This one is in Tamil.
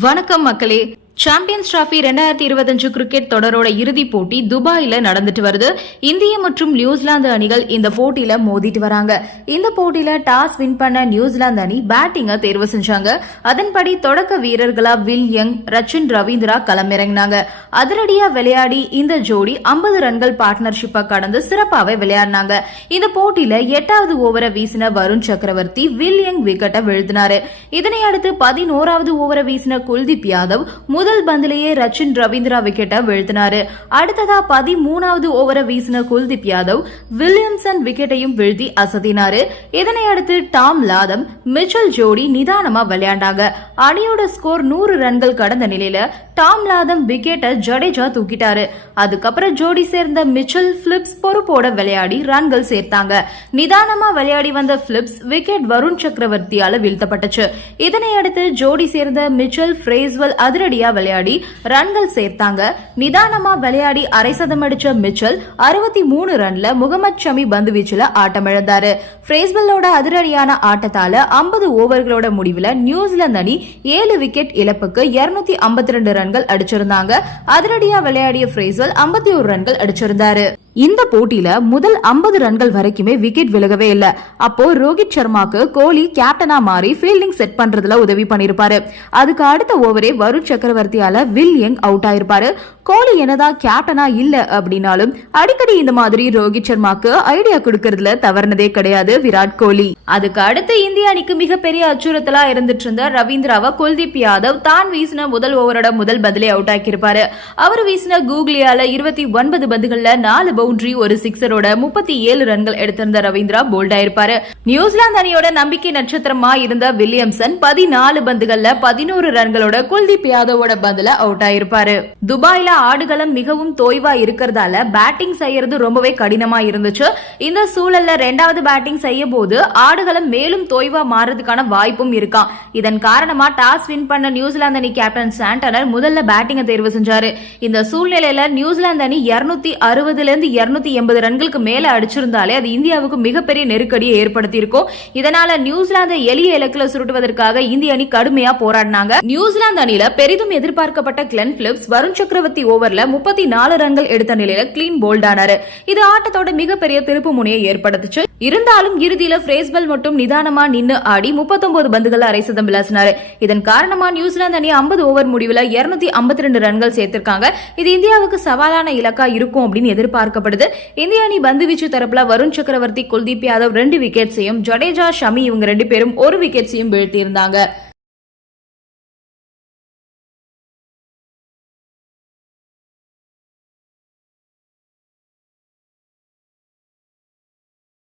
வணக்கம் மக்களே. சாம்பியன்ஸ் டிராபி ரெண்டாயிரத்தி இருபத்தஞ்சு கிரிக்கெட் தொடரோட இறுதிப் போட்டி துபாயில நடந்துட்டு வருது. இந்திய மற்றும் நியூசிலாந்து அணிகள் இந்த போட்டியில மோதிட்டு வராங்க. இந்த போட்டியில டாஸ் வின் பண்ண நியூசிலாந்து அணி பேட்டிங்க தேர்வு செஞ்சாங்க. அதன்படி தொடக்க வீரர்களா வில் யங் ரச்சின் ரவீந்திரா களமிறங்கினாங்க. அதிரடியா விளையாடி இந்த ஜோடி 50 ரன்கள் பார்ட்னர்ஷிப்பை கடந்து சிறப்பாவே விளையாடினாங்க. இந்த போட்டியில எட்டாவது ஓவரை வீசின வருண் சக்கரவர்த்தி வில் யங் விக்கெட்டை வீழ்த்தினாரு. இதனை அடுத்து பதினோராவது ஓவரை வீசின குல்தீப் யாதவ் முதல் பந்திலேயே ரச்சின் ரவீந்திரா விக்கெட்டை வீழ்த்தினாரு. அடுத்ததா பதிமூணாவது ஓவரை வீசின குல்தீப் யாதவ் வில்லியம்சன் விக்கெட்டையும் வீழ்த்தி அசத்தினாரு. இதனை அடுத்து டாம் லாதம் மிச்சல் ஜோடி நிதானமா விளையாண்டாங்க. அணியோட ஸ்கோர் நூறு ரன்கள் கடந்த நிலையில டாம் லாதம் விக்கெட்டை ஜடேஜா தூக்கிட்டாரு. அதுக்கப்புறம் ஜோடி சேர்ந்த மிச்சல் பிலிப்ஸ் பொறுப்போட விளையாடி ரன்கள் சேர்த்தாங்க. நிதானமா விளையாடி வந்த பிலிப்ஸ் விக்கெட் வருண் சக்கரவர்த்தியால வீழ்த்தப்பட்டுச்சு. இதனை அடுத்து ஜோடி சேர்ந்த மிச்சல் ஃப்ரேஸ்வெல் அதிரடியா விளையாடி ரன்கள் சேர்த்தாங்க. நிதானமா விளையாடி அரை சதம் அடிச்ச மிச்சல் அறுபத்தி மூணு ரன்ல முகமது ஷமி பந்து வீச்சுல ஆட்டமிழந்தாரு ஃப்ரேஸ்வெல்லோட அதிரடியான ஆட்டத்தால 50 ஓவர்களோட முடிவுல நியூசிலாந்து அணி ஏழு விக்கெட் இழப்புக்கு 252 ஐம்பத்தி ரெண்டு ரன் ரன்கள் அடிச்சிருந்தாங்க. அதிரடியா விளையாடிய ஃப்ரேஸ்வெல் 51 ஒரு ரன்கள் அடிச்சிருந்தாரு. இந்த போட்டியில முதல் 50 ரன்கள் வரைக்குமே விக்கெட் விலகவே இல்ல. அப்போ ரோஹித் சர்மாக்கு கோலி கேப்டனா மாறி ஃபீல்டிங் செட் பண்றதுல உதவி பண்ணிருப்பாரு. அதுக்கு அடுத்த ஓவரே வருண் சக்கரவர்த்தியால வில் யங் அவுட் ஆயிருப்பாரு. கோலி என்னதான் கேப்டனா இல்ல அப்படின்னாலும் அடிக்கடி இந்த மாதிரி ரோஹித் சர்மாக்கு ஐடியா கொடுக்கறதுல தவறுனதே கிடையாது விராட் கோலி. அதுக்கு அடுத்து இந்திய அணிக்கு மிகப்பெரிய அச்சுறுத்தலா இருந்துட்டு இருந்த ரவீந்திராவை குல்தீப் யாதவ் தான் வீசின முதல் ஓவரோட முதல் பதிலே அவுட் ஆக்கியிருப்பாரு. அவர் வீசின கூகுளியால இருபத்தி ஒன்பது பந்துகள்ல நாலு பவுண்டரி ஒரு சிக்ஸரோட முப்பத்தி ஏழு ரன்கள் எடுத்திருந்த ரவீந்திரா போல்ட் ஆயிருப்பாரு நியூசிலாந்து அணியோட நம்பிக்கை நட்சத்திரமா இருந்த வில்லியம்சன் பதினாலு பந்துகள்ல பதினோரு ரன்களோட குல்தீப் யாதவோட பந்துல அவுட் ஆயிருப்பாரு. துபாயில ஆடுகளம் மிகவும் தோய்வா இருக்கிறதால பேட்டிங் செய்யறது ரொம்பவே கடினமா இருந்துச்சு. இந்த சூழல்ல ரெண்டாவது பேட்டிங் செய்ய போது ஆடுகளம் மேலும் தோய்வா மாறதுக்கான வாய்ப்பும் இருக்கான் இதன் காரணமா டாஸ் வின் பண்ண நியூசிலாந்து அணி கேப்டன் சாண்டனர் முதல்ல பேட்டிங்கை தேர்வு செஞ்சாரு. இந்த சூழ்நிலையில நியூசிலாந்து அணி இருநூத்தி அறுபதுல இருந்து இருநூத்தி எண்பது ரன்களுக்கு மேல அடிச்சிருந்தாலே அது இந்தியாவுக்கு மிகப்பெரிய நெருக்கடியை ஏற்படுத்தி இருக்கும். இதனால நியூசிலாந்து எளிய இலக்குல சுருட்டுவதற்காக இந்திய அணி கடுமையா போராடினாங்க. நியூசிலாந்து அணியில பெரிதும் எதிர்பார்க்கப்பட்ட கிளென் பிலிப்ஸ் வருண் சக்கரவர்த்தி ஓவர்ல முப்பத்தி நாலு ரன்கள் எடுத்த நிலையில கிளீன் போல்ட் ஆனாரு. இது ஆட்டத்தோட மிகப்பெரிய திருப்பு முனையை ஏற்படுத்துச்சு. இருந்தாலும் இறுதியில பிரேஸ்பெல் மட்டும் நிதானமா நின்னு ஆடி 39 பந்துகள் அரை சதம் விளாசினாரு. இதன் காரணமா நியூசிலாந்து அணி 50 ஓவர் முடிவுல 252 ஐம்பத்தி ரெண்டு ரன்கள் சேர்த்திருக்காங்க. இது இந்தியாவுக்கு சவாலான இலக்கா இருக்கும் அப்படின்னு எதிர்பார்க்கப்படுது. இந்திய அணி பந்து வீச்சு தரப்புல வருண் சக்கரவர்த்தி குல்தீப் யாதவ் ரெண்டு விக்கெட்ஸையும் ஜடேஜா ஷமி இவங்க ரெண்டு பேரும் ஒரு விக்கெட்ஸையும் வீழ்த்தியிருந்தாங்க.